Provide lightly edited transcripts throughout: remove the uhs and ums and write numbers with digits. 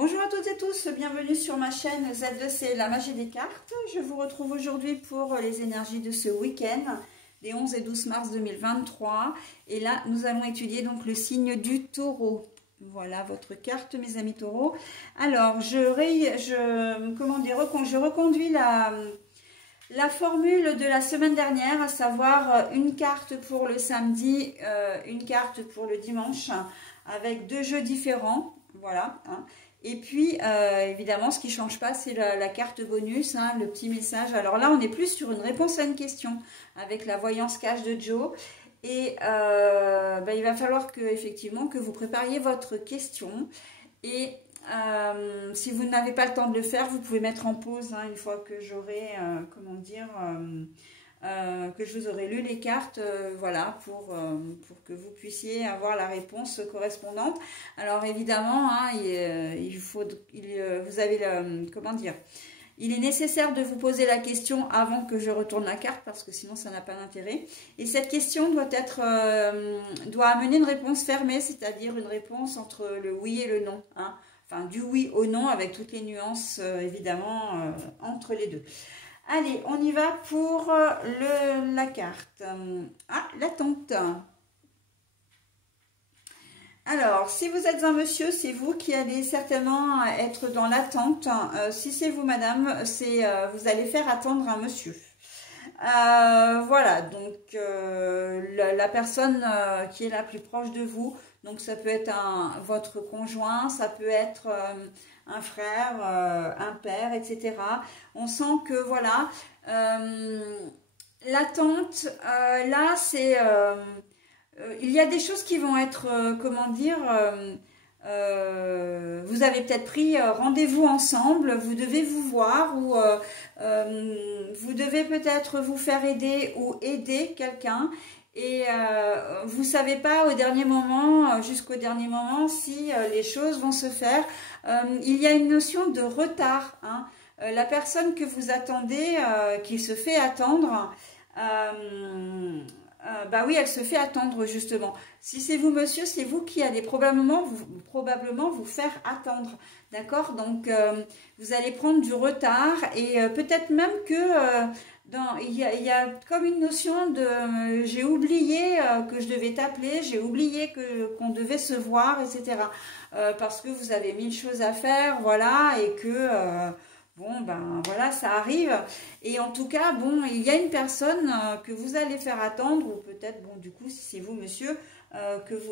Bonjour à toutes et tous, bienvenue sur ma chaîne Z2C, la magie des cartes. Je vous retrouve aujourd'hui pour les énergies de ce week-end, des 11 et 12 mars 2023. Et là, nous allons étudier donc le signe du taureau. Voilà votre carte, mes amis taureaux. Alors, je reconduis la formule de la semaine dernière, à savoir une carte pour le samedi, une carte pour le dimanche, avec deux jeux différents. Voilà, hein. Et puis, évidemment, ce qui ne change pas, c'est la carte bonus, hein, le petit message. Alors là, on est plus sur une réponse à une question avec la voyance cash de Joe. Et il va falloir effectivement que vous prépariez votre question. Et si vous n'avez pas le temps de le faire, vous pouvez mettre en pause, hein, une fois que j'aurai, que je vous aurai lu les cartes, voilà, pour que vous puissiez avoir la réponse correspondante. Alors évidemment, hein, vous avez il est nécessaire de vous poser la question avant que je retourne la carte, parce que sinon ça n'a pas d'intérêt. Et cette question doit amener une réponse fermée, c'est-à-dire une réponse entre le oui et le non, hein. Enfin, du oui au non, avec toutes les nuances, évidemment, entre les deux. Allez, on y va pour la carte. Ah, l'attente. Alors, si vous êtes un monsieur, c'est vous qui allez certainement être dans l'attente. Si c'est vous, madame, vous allez faire attendre un monsieur. Voilà, donc la personne qui est la plus proche de vous, donc ça peut être votre conjoint, ça peut être un frère, un père, etc. On sent que voilà, l'attente, là c'est, il y a des choses qui vont être, vous avez peut-être pris rendez-vous ensemble, vous devez vous voir, ou vous devez peut-être vous faire aider ou aider quelqu'un. Et vous ne savez pas au dernier moment, jusqu'au dernier moment, si les choses vont se faire. Il y a une notion de retard, hein. La personne que vous attendez, qui se fait attendre, bah oui, elle se fait attendre justement. Si c'est vous, monsieur, c'est vous qui allez probablement vous faire attendre. D'accord? Donc, vous allez prendre du retard et peut-être même que... il y a comme une notion de j'ai oublié que je devais t'appeler, j'ai oublié qu'on devait se voir, etc. Parce que vous avez mille choses à faire, voilà, et que bon, ben voilà, ça arrive. Et en tout cas, bon, il y a une personne que vous allez faire attendre, ou peut-être, bon, du coup, si c'est vous, monsieur,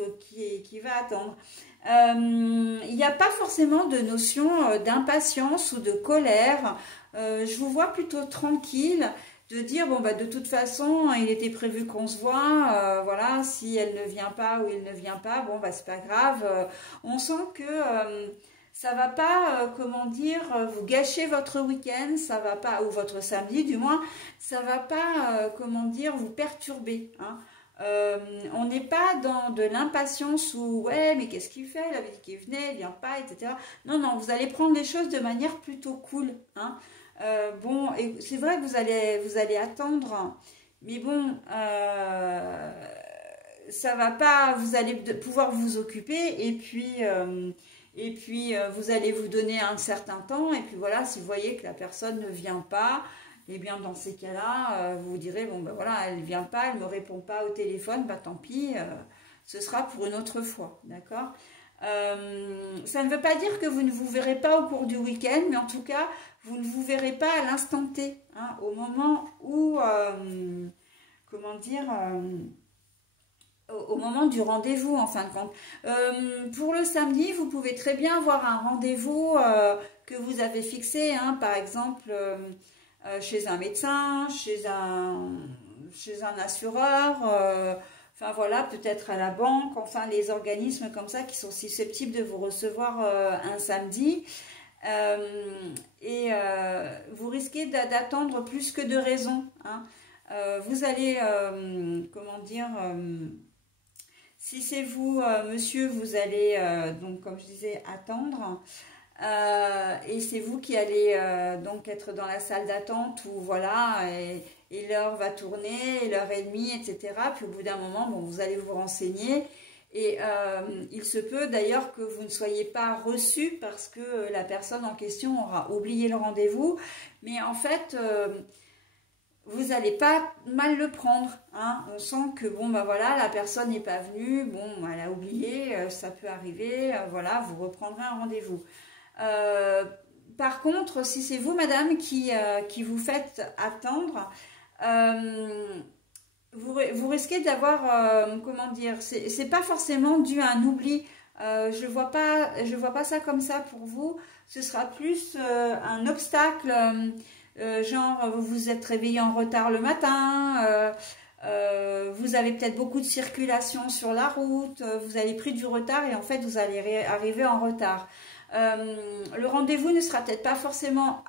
qui va attendre. Il n'y a pas forcément de notion d'impatience ou de colère. Je vous vois plutôt tranquille, de dire, bon, bah, de toute façon, il était prévu qu'on se voit, voilà, si elle ne vient pas ou il ne vient pas, bon, bah, c'est pas grave. On sent que ça va pas, vous gâcher votre week-end, ça va pas, ou votre samedi du moins, ça va pas, vous perturber, hein. On n'est pas dans de l'impatience où, ouais, mais qu'est-ce qu'il fait? Il avait dit qu'il venait, il vient pas, etc. Non, non, vous allez prendre les choses de manière plutôt cool, hein. Bon, et c'est vrai que vous allez attendre, mais bon, ça va pas, vous allez pouvoir vous occuper, et puis vous allez vous donner un certain temps, et puis voilà, si vous voyez que la personne ne vient pas, et bien dans ces cas-là, vous vous direz, bon ben voilà, elle ne vient pas, elle ne me répond pas au téléphone, bah tant pis, ce sera pour une autre fois, d'accord? Ça ne veut pas dire que vous ne vous verrez pas au cours du week-end, mais en tout cas, vous ne vous verrez pas à l'instant T, hein, au moment où, au moment du rendez-vous, en fin de compte. Pour le samedi, vous pouvez très bien avoir un rendez-vous que vous avez fixé, hein, par exemple, chez un médecin, chez un assureur, enfin voilà, peut-être à la banque, enfin les organismes comme ça qui sont susceptibles de vous recevoir un samedi. Vous risquez d'attendre plus que de raison, hein. Vous allez, si c'est vous, monsieur, vous allez, donc comme je disais, attendre. Et c'est vous qui allez donc être dans la salle d'attente où voilà, et l'heure va tourner, l'heure et demie, etc. Puis au bout d'un moment, bon, vous allez vous renseigner Et il se peut d'ailleurs que vous ne soyez pas reçu parce que la personne en question aura oublié le rendez-vous. Mais en fait, vous n'allez pas mal le prendre. Hein. On sent que bon, bah voilà, la personne n'est pas venue, bon, elle a oublié, ça peut arriver, voilà, vous reprendrez un rendez-vous. Par contre, si c'est vous, madame, qui vous faites attendre, vous risquez d'avoir, comment dire, c'est pas forcément dû à un oubli. Je vois pas ça comme ça pour vous. Ce sera plus un obstacle, genre vous vous êtes réveillé en retard le matin, vous avez peut-être beaucoup de circulation sur la route, vous avez pris du retard et en fait vous allez arriver en retard. Le rendez-vous ne sera peut-être pas forcément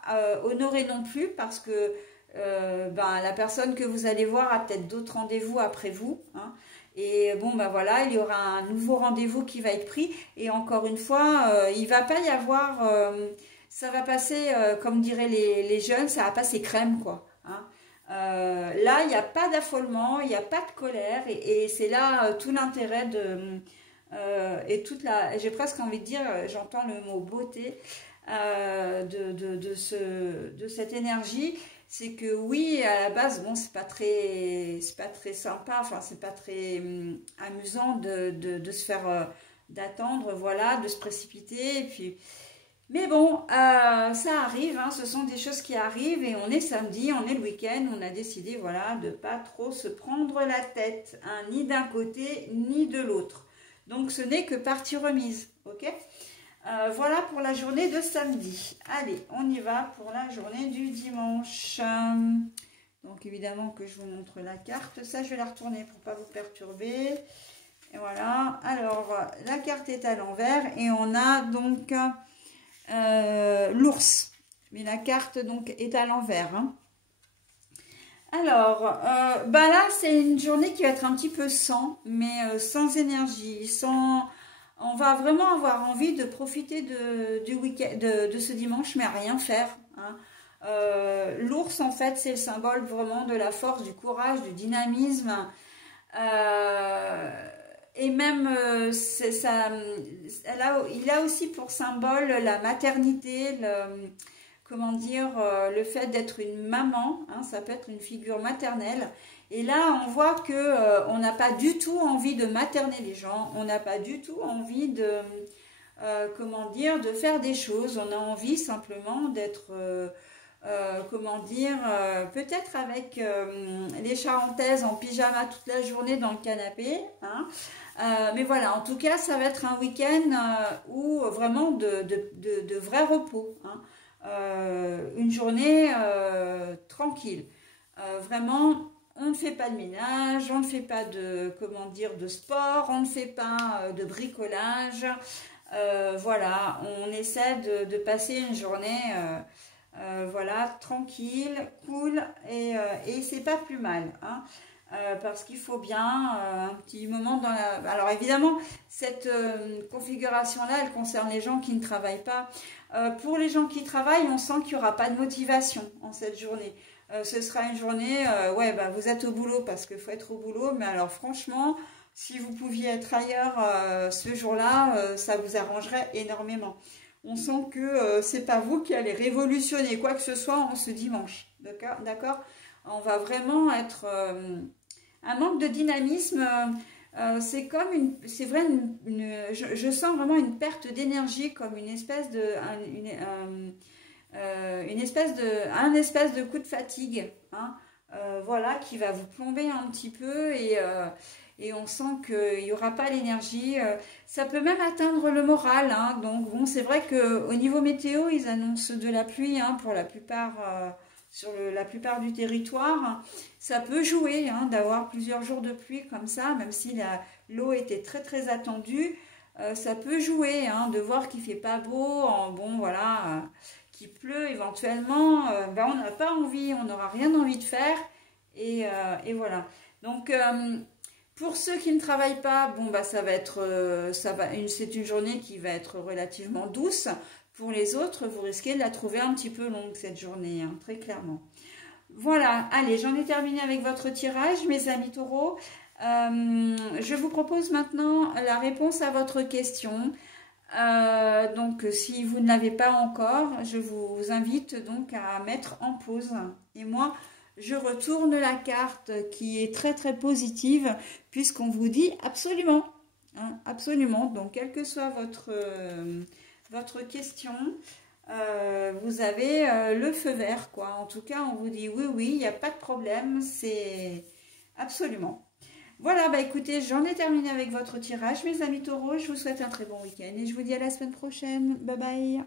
honoré non plus parce que la personne que vous allez voir a peut-être d'autres rendez-vous après vous. Hein. Et bon, ben voilà, il y aura un nouveau rendez-vous qui va être pris. Et encore une fois, il ne va pas y avoir... ça va passer, comme diraient les jeunes, ça va passer crème, quoi. Hein. Là, il n'y a pas d'affolement, il n'y a pas de colère. Et c'est là tout l'intérêt de... et toute la... J'ai presque envie de dire, j'entends le mot beauté de cette énergie. C'est que oui, à la base, bon, c'est pas très sympa, enfin, c'est pas très amusant de se faire d'attendre, voilà, de se précipiter, et puis... Mais bon, ça arrive, hein, ce sont des choses qui arrivent, et on est samedi, on est le week-end, on a décidé, voilà, de pas trop se prendre la tête, hein, ni d'un côté, ni de l'autre. Donc, ce n'est que partie remise, ok ? Voilà pour la journée de samedi. Allez, on y va pour la journée du dimanche. Donc évidemment que je vous montre la carte. Ça, je vais la retourner pour ne pas vous perturber. Et voilà. Alors, la carte est à l'envers et on a donc l'ours. Mais la carte donc est à l'envers. Hein. Alors, là, c'est une journée qui va être un petit peu mais sans énergie, sans... On va vraiment avoir envie de profiter du week-end, de ce dimanche, mais à rien faire. Hein. L'ours, en fait, c'est le symbole vraiment de la force, du courage, du dynamisme. Et même, il a aussi pour symbole la maternité, comment dire, le fait d'être une maman. Hein, ça peut être une figure maternelle. Et là, on voit que on n'a pas du tout envie de materner les gens, on n'a pas du tout envie de, comment dire, de faire des choses. On a envie simplement d'être, comment dire, peut-être avec les Charentaises en pyjama toute la journée dans le canapé. Hein. Mais voilà, en tout cas, ça va être un week-end où vraiment de vrai repos. Hein. Une journée tranquille. Vraiment... On ne fait pas de ménage, on ne fait pas de, comment dire, de sport, on ne fait pas de bricolage. Voilà, on essaie de passer une journée voilà, tranquille, cool, et c'est pas plus mal. Hein, parce qu'il faut bien un petit moment dans la... Alors évidemment, cette configuration-là, elle concerne les gens qui ne travaillent pas. Pour les gens qui travaillent, on sent qu'il n'y aura pas de motivation en cette journée. Ce sera une journée, ouais, bah, vous êtes au boulot parce qu'il faut être au boulot, mais alors franchement, si vous pouviez être ailleurs ce jour-là, ça vous arrangerait énormément. On sent que c'est pas vous qui allez révolutionner quoi que ce soit en ce dimanche, d'accord? On va vraiment être un manque de dynamisme. C'est comme c'est vrai, je sens vraiment une perte d'énergie, comme une espèce de, un espèce de coup de fatigue, hein, voilà, qui va vous plomber un petit peu et on sent qu'il n'y aura pas l'énergie. Ça peut même atteindre le moral. Hein, donc bon, c'est vrai qu'au niveau météo, ils annoncent de la pluie hein, pour la plupart, sur la plupart du territoire. Ça peut jouer hein, d'avoir plusieurs jours de pluie comme ça, même si l'eau était très très attendue. Ça peut jouer hein, de voir qu'il ne fait pas beau, bon voilà... qu'il pleut éventuellement, on n'a pas envie, on n'aura rien envie de faire, et voilà. Donc, pour ceux qui ne travaillent pas, bon, ça va être, c'est une journée qui va être relativement douce. Pour les autres, vous risquez de la trouver un petit peu longue, cette journée, hein, très clairement. Voilà, allez, j'en ai terminé avec votre tirage, mes amis taureaux. Je vous propose maintenant la réponse à votre question. Donc, si vous ne l'avez pas encore, je vous invite donc à mettre en pause. Et moi, je retourne la carte qui est très très positive puisqu'on vous dit absolument. Hein, absolument. Donc, quelle que soit votre question, vous avez le feu vert, quoi. En tout cas, on vous dit oui, oui, il n'y a pas de problème. C'est absolument. Voilà, bah écoutez, j'en ai terminé avec votre tirage, mes amis taureaux. Je vous souhaite un très bon week-end et je vous dis à la semaine prochaine. Bye bye.